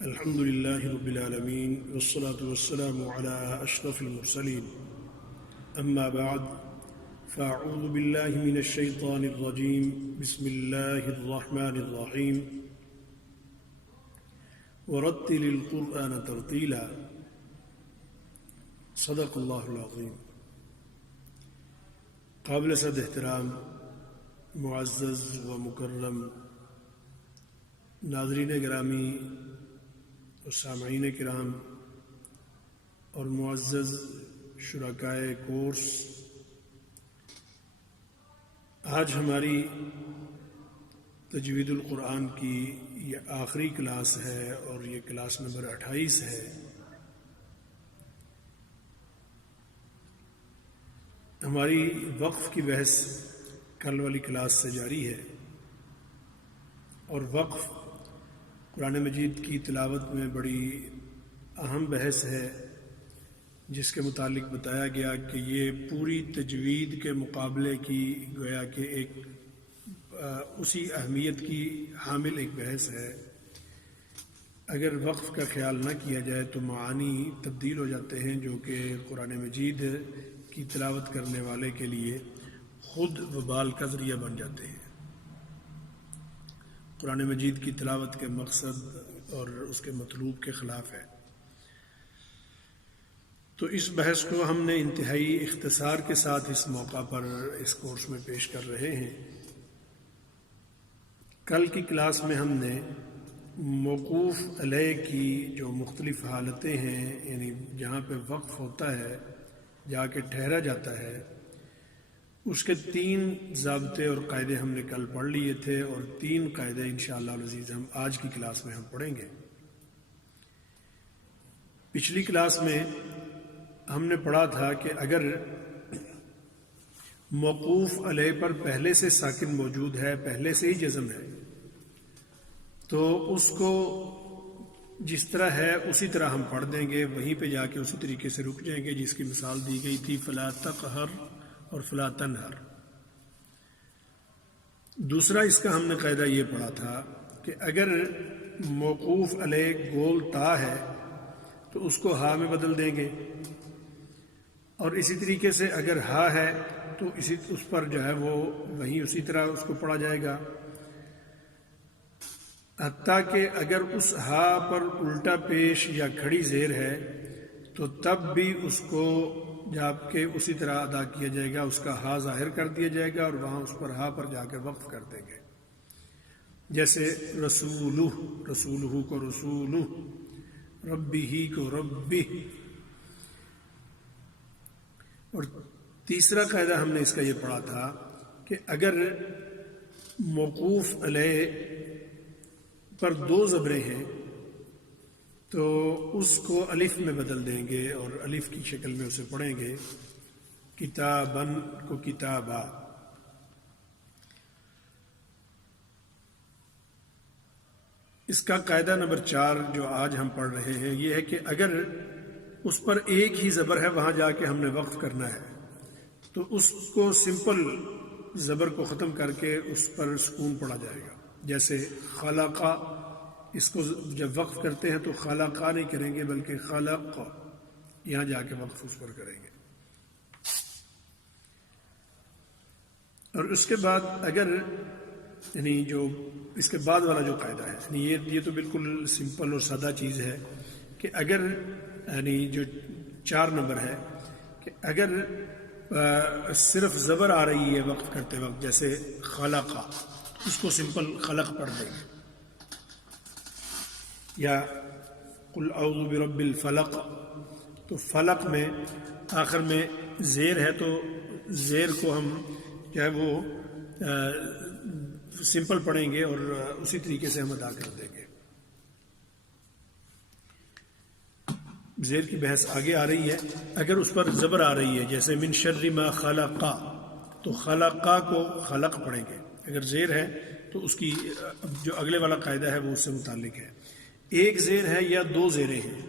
الحمد لله رب العالمين والصلاة والسلام على أشرف المرسلين أما بعد فأعوذ بالله من الشيطان الرجيم بسم الله الرحمن الرحيم ورتل القرآن ترتيلا صدق الله العظيم. قابل صد احترام معزز و مکرم ناظرین گرامی اور سامعین کرام اور معزز شرکائے کورس، آج ہماری تجوید القرآن کی یہ آخری کلاس ہے اور یہ کلاس نمبر 28 ہے. ہماری وقف کی بحث کل والی کلاس سے جاری ہے اور وقف قرآن مجید کی تلاوت میں بڑی اہم بحث ہے، جس کے متعلق بتایا گیا کہ یہ پوری تجوید کے مقابلے کی گویا کہ ایک اسی اہمیت کی حامل ایک بحث ہے. اگر وقف کا خیال نہ کیا جائے تو معانی تبدیل ہو جاتے ہیں جو کہ قرآن مجید کی تلاوت کرنے والے کے لیے خود وبال کا ذریعہ بن جاتے ہیں. قرآن مجید کی تلاوت کے مقصد اور اس کے مطلوب کے خلاف ہے. تو اس بحث کو ہم نے انتہائی اختصار کے ساتھ اس موقع پر اس کورس میں پیش کر رہے ہیں. کل کی کلاس میں ہم نے موقوف علیہ کی جو مختلف حالتیں ہیں، یعنی جہاں پہ وقف ہوتا ہے، جا کے ٹھہرا جاتا ہے، اس کے 3 ضابطے اور قاعدے ہم نے کل پڑھ لیے تھے اور 3 قاعدے انشاءاللہ العزیز ہم آج کی کلاس میں ہم پڑھیں گے. پچھلی کلاس میں ہم نے پڑھا تھا کہ اگر موقوف علیہ پر پہلے سے ساکن موجود ہے، پہلے سے ہی جزم ہے، تو اس کو جس طرح ہے اسی طرح ہم پڑھ دیں گے، وہیں پہ جا کے اسی طریقے سے رک جائیں گے جس کی مثال دی گئی تھی فلا تقہر اور فلا تنہر. دوسرا اس کا ہم نے قاعدہ یہ پڑھا تھا کہ اگر موقوف علیہ گول تا ہے تو اس کو ہا میں بدل دیں گے، اور اسی طریقے سے اگر ہا ہے تو اس پر جو ہے وہ وہیں اسی طرح اس کو پڑھا جائے گا، حتیٰ کہ اگر اس ہا پر الٹا پیش یا کھڑی زیر ہے تو تب بھی اس کو جب کہ اسی طرح ادا کیا جائے گا، اس کا ہا ظاہر کر دیا جائے گا اور وہاں اس پر ہا پر جا کے وقف کر دیں گے. جیسے رسولہ، رسولہ کو رسولہ، ربی کو ربی. اور تیسرا قاعدہ ہم نے اس کا یہ پڑھا تھا کہ اگر موقوف علیہ پر 2 زبریں ہیں تو اس کو الف میں بدل دیں گے اور الف کی شکل میں اسے پڑھیں گے، کتابن کو کتابا. اس کا قاعدہ نمبر 4 جو آج ہم پڑھ رہے ہیں یہ ہے کہ اگر اس پر ایک ہی زبر ہے وہاں جا کے ہم نے وقف کرنا ہے تو اس کو سمپل زبر کو ختم کر کے اس پر سکون پڑھا جائے گا. جیسے خلقہ، اس کو جب وقف کرتے ہیں تو خلقہ نہیں کریں گے بلکہ خلق، یہاں جا کے وقف اس پر کریں گے. اور اس کے بعد اگر یعنی جو اس کے بعد والا جو قاعدہ ہے، یعنی یہ تو بالکل سمپل اور سادہ چیز ہے کہ اگر یعنی جو 4 نمبر ہے کہ اگر صرف زبر آ رہی ہے وقف کرتے وقت، جیسے خلقہ، اس کو سمپل خلق پڑھ دیں گے، یا قل اعوذ برب الفلق، تو فلق میں آخر میں زیر ہے تو زیر کو ہم جو ہے وہ سمپل پڑھیں گے اور اسی طریقے سے ہم ادا کر دیں گے. زیر کی بحث آگے آ رہی ہے. اگر اس پر زبر آ رہی ہے جیسے من شر ما خلقا، تو خلقا کو خلق پڑھیں گے. اگر زیر ہے تو اس کی جو اگلے والا قاعدہ ہے وہ اس سے متعلق ہے. ایک زیر ہے یا 2 زیریں ہیں،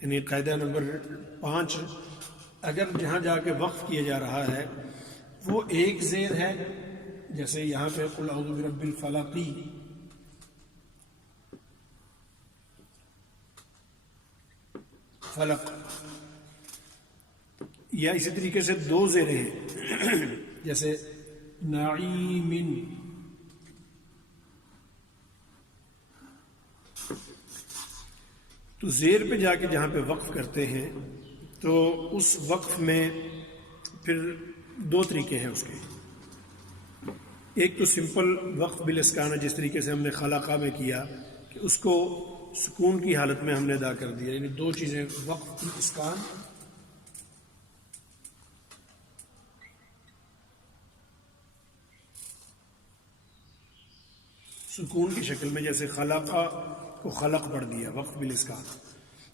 یعنی قاعدہ نمبر 5 اگر جہاں جا کے وقف کیا جا رہا ہے وہ ایک زیر ہے، جیسے یہاں پہ قل اعوذ برب الفلق، فلق. یا اسی طریقے سے دو زیریں ہیں جیسے نعیم. تو زیر پہ جا کے جہاں پہ وقف کرتے ہیں تو اس وقف میں پھر دو طریقے ہیں اس کے. ایک تو سمپل وقف بالاسکان ہے، جس طریقے سے ہم نے خلاقہ میں کیا کہ اس کو سکون کی حالت میں ہم نے ادا کر دیا، یعنی دو چیزیں، وقف بالاسکان سکون کی شکل میں، جیسے خلاقہ کو خلق پڑھ دیا وقف بالاسکان.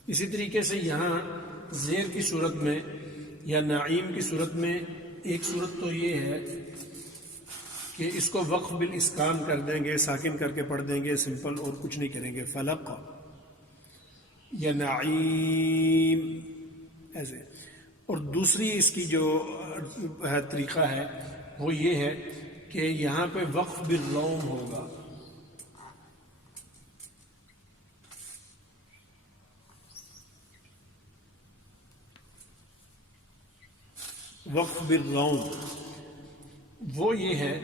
اسی طریقے سے یہاں زیر کی صورت میں یا نعیم کی صورت میں ایک صورت تو یہ ہے کہ اس کو وقف بالاسکان کر دیں گے، ساکن کر کے پڑھ دیں گے سمپل، اور کچھ نہیں کریں گے، فلق یا نعیم ایسے. اور دوسری اس کی جو طریقہ ہے وہ یہ ہے کہ یہاں پہ وقف بالروم ہوگا. وقف بالروم وہ یہ ہے،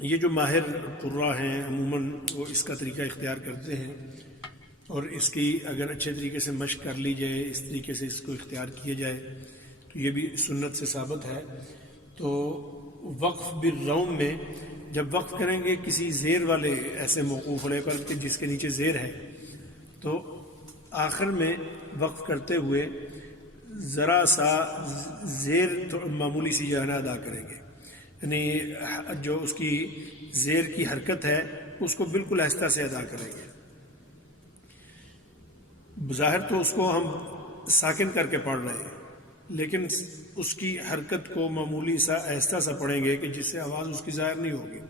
یہ جو ماہر قراء ہیں عموماً وہ اس کا طریقہ اختیار کرتے ہیں، اور اس کی اگر اچھے طریقے سے مشق کر لی جائے، اس طریقے سے اس کو اختیار کیا جائے تو یہ بھی سنت سے ثابت ہے. تو وقف بالروم میں جب وقف کریں گے کسی زیر والے ایسے موقوف علیہ پر کہ جس کے نیچے زیر ہے، تو آخر میں وقف کرتے ہوئے ذرا سا زیر معمولی سی جو ہے نا ادا کریں گے، یعنی جو اس کی زیر کی حرکت ہے اس کو بالکل آہستہ سے ادا کریں گے. بظاہر تو اس کو ہم ساکن کر کے پڑھ رہے ہیں، لیکن اس کی حرکت کو معمولی سا آہستہ سا پڑھیں گے کہ جس سے آواز اس کی ظاہر نہیں ہوگی.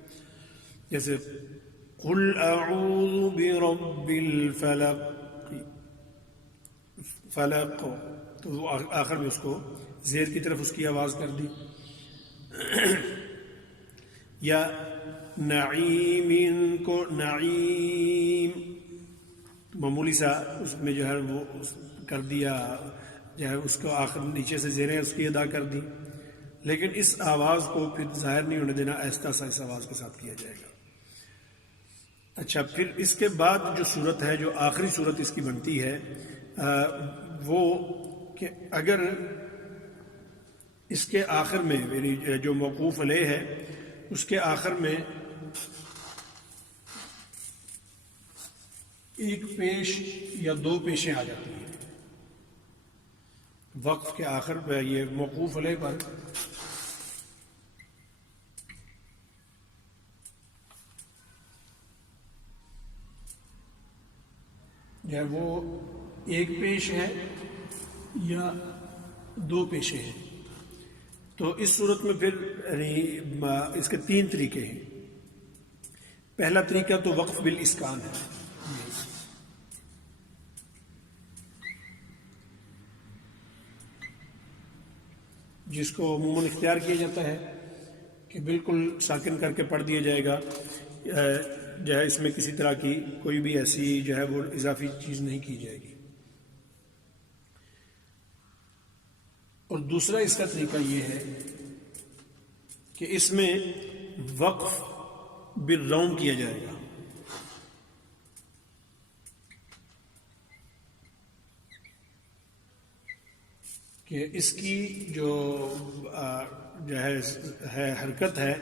جیسے قل اعوذ برب الفلق، فلق، تو وہ آخر میں اس کو زیر کی طرف اس کی آواز کر دی. یا نعیم کو نعیم معمولی سا اس میں جو ہے وہ کر دیا، جو ہے اس کو آخر نیچے سے زیریں اس کی ادا کر دی، لیکن اس آواز کو پھر ظاہر نہیں ہونے دینا، آہستہ سا اس آواز کے ساتھ کیا جائے گا. اچھا، پھر اس کے بعد جو صورت ہے، جو آخری صورت اس کی بنتی ہے وہ کہ اگر اس کے آخر میں، یعنی جو موقوف علیہ ہے اس کے آخر میں ایک پیش یا دو پیشیں آ جاتی ہیں. وقف کے آخر پہ یہ موقوف علیہ پر جو ہے وہ ایک پیش ہے یا دو پیشیں ہیں. تو اس صورت میں پھر یعنی اس کے تین طریقے ہیں. پہلا طریقہ تو وقف بالاسکان ہے، جس کو عموماً اختیار کیا جاتا ہے کہ بالکل ساکن کر کے پڑھ دیا جائے گا، جو ہے اس میں کسی طرح کی کوئی بھی ایسی جو ہے وہ اضافی چیز نہیں کی جائے گی. اور دوسرا اس کا طریقہ یہ ہے کہ اس میں وقف بالروم کیا جائے گا. کہ اس کی جو ہے حرکت ہے،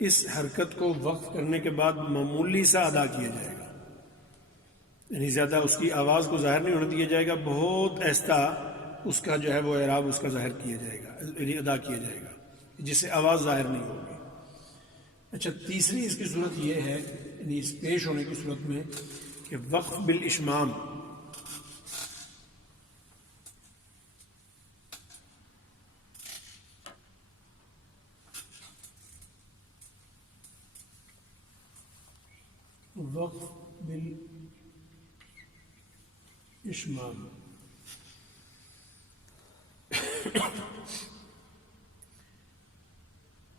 اس حرکت کو وقف کرنے کے بعد معمولی سا ادا کیا جائے گا، یعنی زیادہ اس کی آواز کو ظاہر نہیں ہونے دیا جائے گا، بہت آہستہ اس کا جو ہے وہ اعراب اس کا ظاہر کیا جائے گا، یعنی ادا کیا جائے گا، جس سے آواز ظاہر نہیں ہوگی. اچھا، تیسری اس کی صورت یہ ہے، یعنی اس پیش ہونے کی صورت میں، کہ وقف بالاشمام. وقف بالاشمام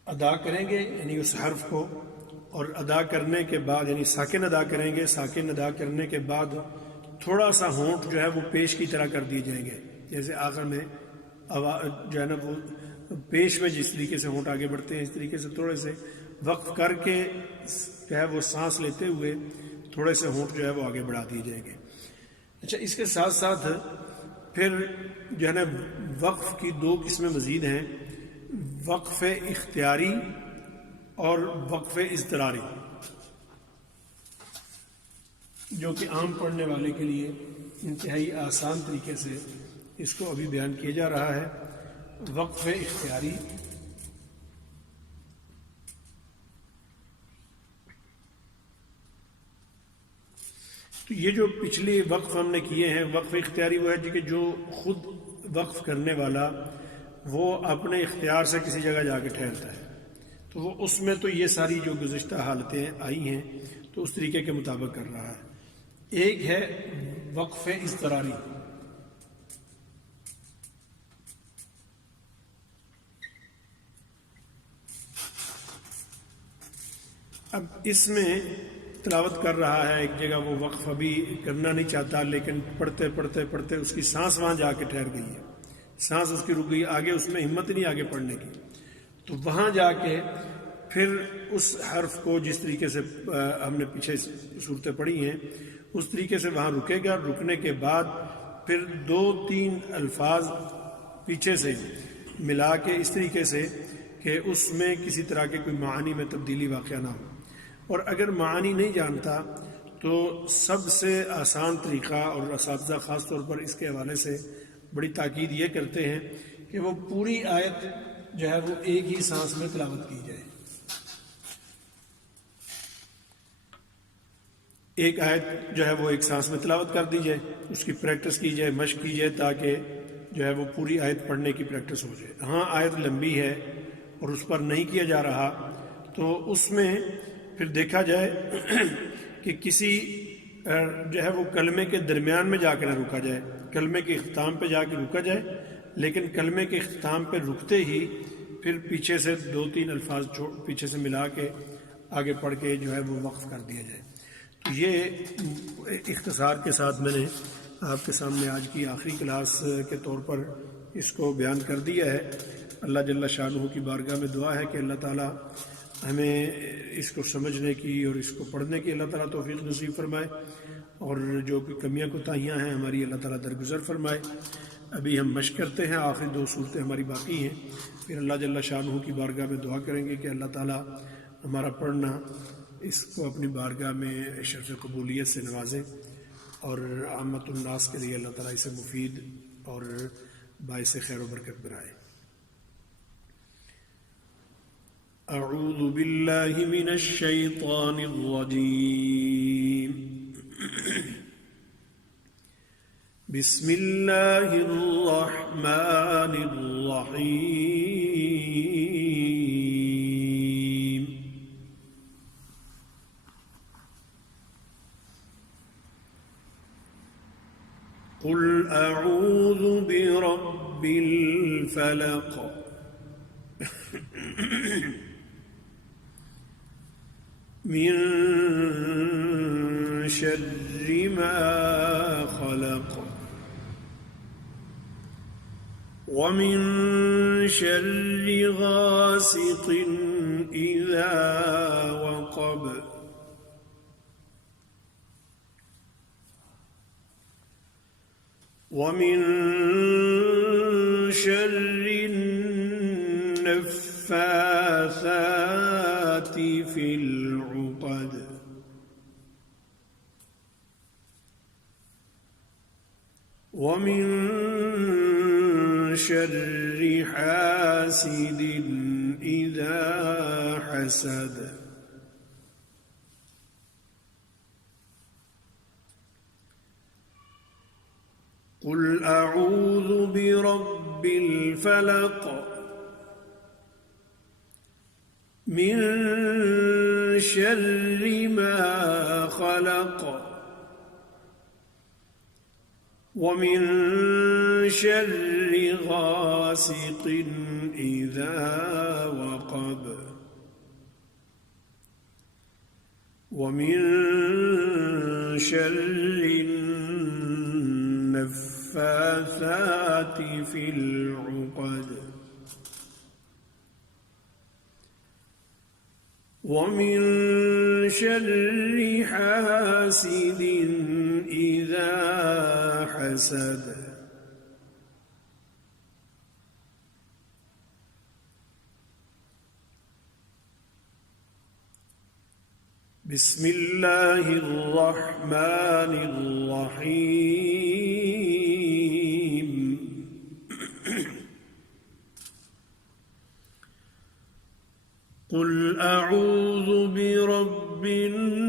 ادا کریں گے، یعنی اس حرف کو، اور ادا کرنے کے بعد یعنی ساکن ادا کریں گے، ساکن ادا کرنے کے بعد تھوڑا سا ہونٹ جو ہے وہ پیش کی طرح کر دیے جائیں گے، جیسے آخر میں جو ہے نا وہ پیش میں جس طریقے سے ہونٹ آگے بڑھتے ہیں، اس طریقے سے تھوڑے سے وقف کر کے جو ہے وہ سانس لیتے ہوئے تھوڑے سے ہونٹ جو ہے وہ آگے بڑھا دیے جائیں گے۔ اچھا، اس کے ساتھ ساتھ پھر جو ہے نا وقف کی دو قسمیں مزید ہیں، وقف اختیاری اور وقف اضطراری، جو کہ عام پڑھنے والے کے لیے انتہائی آسان طریقے سے اس کو ابھی بیان کیا جا رہا ہے۔ وقف اختیاری، تو یہ جو پچھلی وقف ہم نے کیے ہیں، وقف اختیاری وہ ہے جی کہ جو خود وقف کرنے والا وہ اپنے اختیار سے کسی جگہ جا کے ٹھہرتا ہے، تو وہ اس میں تو یہ ساری جو گزشتہ حالتیں آئی ہیں تو اس طریقے کے مطابق کر رہا ہے۔ ایک ہے وقف اضطراری، اب اس میں تلاوت کر رہا ہے، ایک جگہ وہ وقف ابھی کرنا نہیں چاہتا، لیکن پڑھتے پڑھتے پڑھتے اس کی سانس وہاں جا کے ٹھہر گئی ہے، سانس اس کی رک گئی، آگے اس میں ہمت نہیں آگے پڑھنے کی، تو وہاں جا کے پھر اس حرف کو جس طریقے سے ہم نے پیچھے صورتیں پڑھی ہیں اس طریقے سے وہاں رکے گا، رکنے کے بعد پھر دو تین الفاظ پیچھے سے ملا کے اس طریقے سے کہ اس میں کسی طرح کے کوئی معانی میں تبدیلی واقع نہ ہو، اور اگر معانی نہیں جانتا تو سب سے آسان طریقہ، اور اساتذہ خاص طور پر اس کے حوالے سے بڑی تاکید یہ کرتے ہیں کہ وہ پوری آیت جو ہے وہ ایک ہی سانس میں تلاوت کی جائے، ایک آیت جو ہے وہ ایک سانس میں تلاوت کر دی جائے، اس کی پریکٹس کی جائے، مشق کی جائے، تاکہ جو ہے وہ پوری آیت پڑھنے کی پریکٹس ہو جائے۔ ہاں آیت لمبی ہے اور اس پر نہیں کیا جا رہا تو اس میں پھر دیکھا جائے کہ کسی جو ہے وہ کلمے کے درمیان میں جا کے نہ رکا جائے، کلمے کے اختتام پہ جا کے رکا جائے، لیکن کلمے کے اختتام پہ رکتے ہی پھر پیچھے سے دو تین الفاظ پیچھے سے ملا کے آگے پڑھ کے جو ہے وہ وقف کر دیا جائے۔ تو یہ اختصار کے ساتھ میں نے آپ کے سامنے آج کی آخری کلاس کے طور پر اس کو بیان کر دیا ہے۔ اللہ جل شانہ کی بارگاہ میں دعا ہے کہ اللہ تعالیٰ ہمیں اس کو سمجھنے کی اور اس کو پڑھنے کی اللہ تعالیٰ توفیق نصیب فرمائے، اور جو کمیاں کوتاہیاں ہیں ہماری اللہ تعالیٰ درگزر فرمائے۔ ابھی ہم مشق کرتے ہیں، آخری دو صورتیں ہماری باقی ہیں، پھر اللہ جل شانہ کی بارگاہ میں دعا کریں گے کہ اللہ تعالیٰ ہمارا پڑھنا اس کو اپنی بارگاہ میں شرف قبولیت سے نوازیں، اور عامت الناس کے لیے اللہ تعالیٰ اسے مفید اور باعث خیر و برکت بنائے۔ اعوذ باللہ من الشیطان الرجیم، بسم اللہ الرحمن الرحیم، قل اعوذ برب الفلق من شر ما خلق ومن شر غاسق إذا وقب ومن شر النفاثات في العقد ومن شر حاسد إذا حسد قل أعوذ برب الفلق من شر ما خلق ومن شر غاسق إذا وقب ومن شر النفاثات في العقد ومن شر حاسد إذا حسد بسم الله الرحمن الرحيم قل أعوذ برب الناس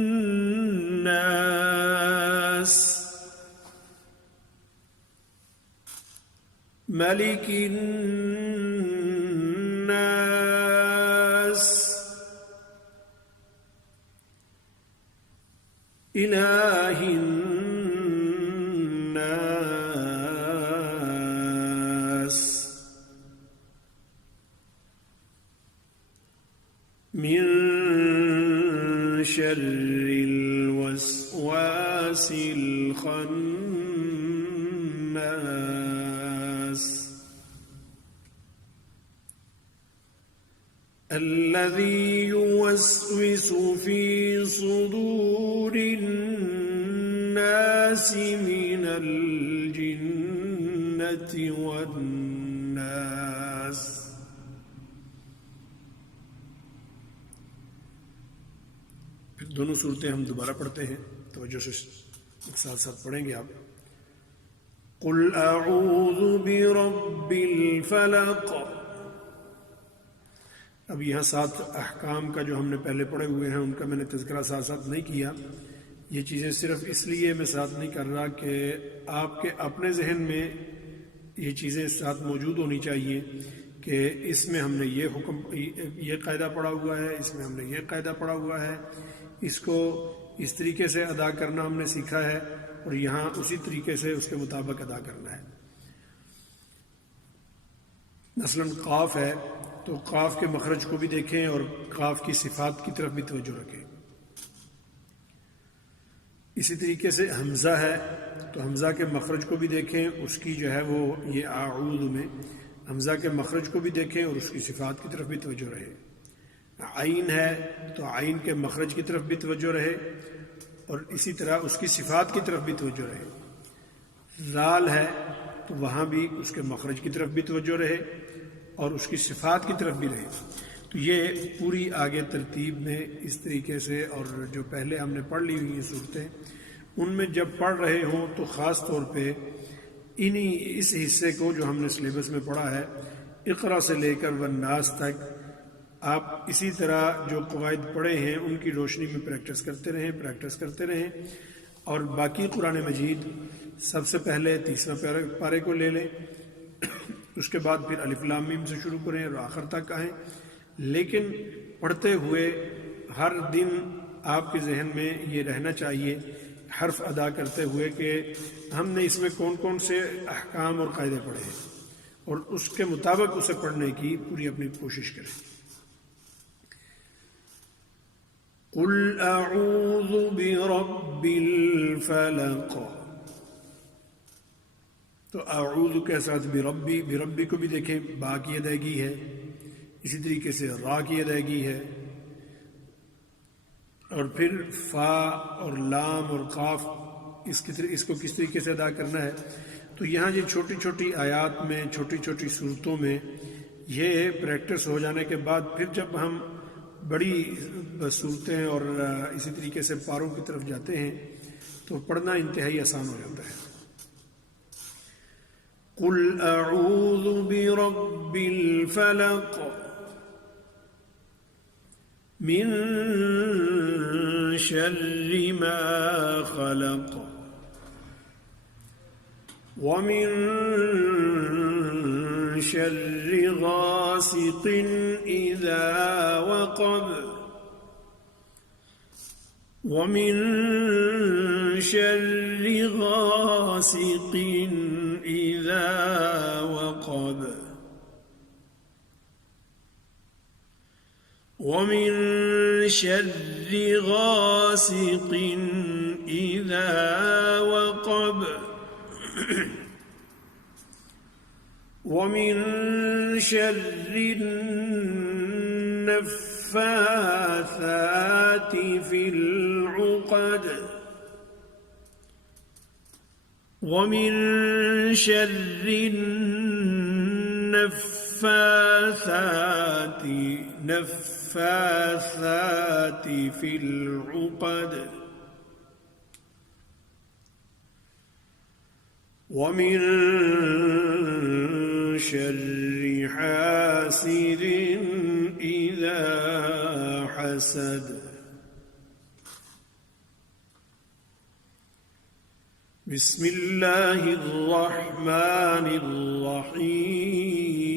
ملك الناس إله الناس من شر الوسواس الخناس الذي يوسوس في صدور الناس من الجنة والناس پھر دونوں صورتیں ہم دوبارہ پڑھتے ہیں، توجہ سے ایک ساتھ ساتھ پڑھیں گے آپ. قل اعوذ برب الفلق. اب یہاں 7 احکام کا جو ہم نے پہلے پڑھے ہوئے ہیں ان کا میں نے تذکرہ ساتھ ساتھ نہیں کیا. یہ چیزیں صرف اس لیے میں ساتھ نہیں کر رہا کہ آپ کے اپنے ذہن میں یہ چیزیں ساتھ موجود ہونی چاہیے کہ اس میں ہم نے یہ حکم، یہ قاعدہ پڑھا ہوا ہے، اس میں ہم نے یہ قاعدہ پڑھا ہوا ہے، اس کو اس طریقے سے ادا کرنا ہم نے سیکھا ہے اور یہاں اسی طریقے سے اس کے مطابق ادا کرنا ہے. مثلا قاف ہے تو قاف کے مخرج کو بھی دیکھیں اور قاف کی صفات کی طرف بھی توجہ رکھیں. اسی طریقے سے حمزہ ہے تو حمزہ کے مخرج کو بھی دیکھیں، اس کی جو ہے وہ یہ اعوذ میں حمزہ کے مخرج کو بھی دیکھیں اور اس کی صفات کی طرف بھی توجہ رہے. عین ہے تو عین کے مخرج کی طرف بھی توجہ رہے اور اسی طرح اس کی صفات کی طرف بھی توجہ رہے. ذال ہے تو وہاں بھی اس کے مخرج کی طرف بھی توجہ رہے اور اس کی صفات کی طرف بھی رہے. تو یہ پوری آگے ترتیب میں اس طریقے سے، اور جو پہلے ہم نے پڑھ لی ہوئی ہیں صورتیں ان میں جب پڑھ رہے ہوں تو خاص طور پہ اس حصے کو جو ہم نے سلیبس میں پڑھا ہے اقرا سے لے کر والناس تک، آپ اسی طرح جو قواعد پڑھے ہیں ان کی روشنی میں پریکٹس کرتے رہیں اور باقی قرآن مجید سب سے پہلے 30واں پارے کو لے لیں، اس کے بعد پھر الف لام میم سے شروع کریں اور آخر تک آئیں. لیکن پڑھتے ہوئے ہر دن آپ کے ذہن میں یہ رہنا چاہیے حرف ادا کرتے ہوئے کہ ہم نے اس میں کون کون سے احکام اور قاعدے پڑھے ہیں اور اس کے مطابق اسے پڑھنے کی پوری اپنی کوشش کریں. قل اعوذ برب الفلق. تو اعوذ کے ساتھ بربی کو بھی دیکھیں، با کی ادائیگی ہے، اسی طریقے سے را کی ادائیگی ہے، اور پھر فا اور لام اور قاف اس کو کس طریقے سے ادا کرنا ہے. تو یہاں یہ چھوٹی چھوٹی آیات میں، چھوٹی چھوٹی صورتوں میں یہ پریکٹس ہو جانے کے بعد پھر جب ہم بڑی صورتیں اور اسی طریقے سے پاروں کی طرف جاتے ہیں تو پڑھنا انتہائی آسان ہو جاتا ہے. قل اعوذ برب الفلق من شر ما خلق ومن شر غاسق إذا وقب ومن شر غاسق إذا وقب ومن شر غاسق إذا وقب ومن شر النفاثات في العقد ومن شر النفاثات في العقد ومن شر حاسد إذا حسد بسم الله الرحمن الرحيم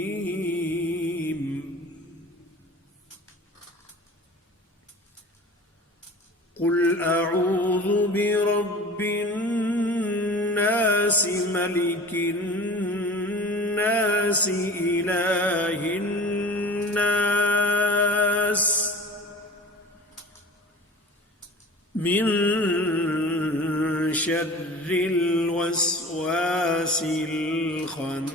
قل أعوذ برب الناس ملك الناس إله الناس من شر الوسواس الخناس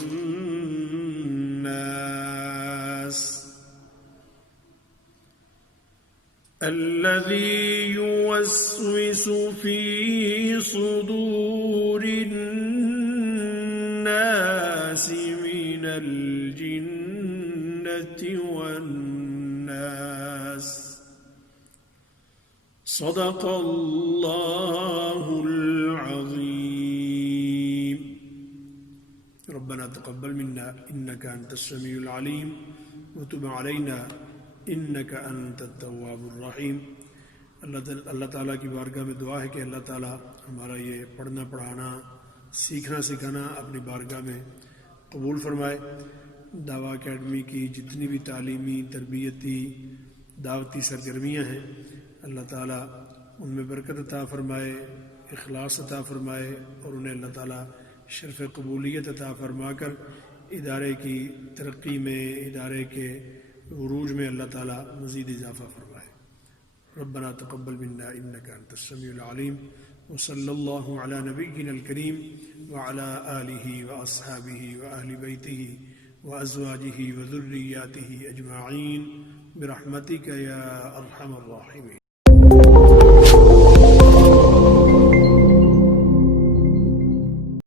الذي يوسوس في صدور الناس من الجنة والناس صدق الله العظيم ربنا تقبل منا إنك أنت السميع العليم وتب علينا إنك أنت التواب الرحيم اللہ تعالیٰ کی بارگاہ میں دعا ہے کہ اللہ تعالیٰ ہمارا یہ پڑھنا پڑھانا سیکھنا سکھانا اپنی بارگاہ میں قبول فرمائے. دعویٰ اکیڈمی کی جتنی بھی تعلیمی تربیتی دعوتی سرگرمیاں ہیں اللہ تعالیٰ ان میں برکت عطا فرمائے، اخلاص عطا فرمائے اور انہیں اللہ تعالیٰ شرف قبولیت عطا فرما کر ادارے کی ترقی میں، ادارے کے عروج میں اللہ تعالیٰ مزید اضافہ فرمائے. ربنا تقبل منا انك انت السميع العليم وصلى الله على نبينا الكريم وعلى آله واصحابه واهل بيته وازواجه وذرياته اجمعين برحمتك يا ارحم الراحمين.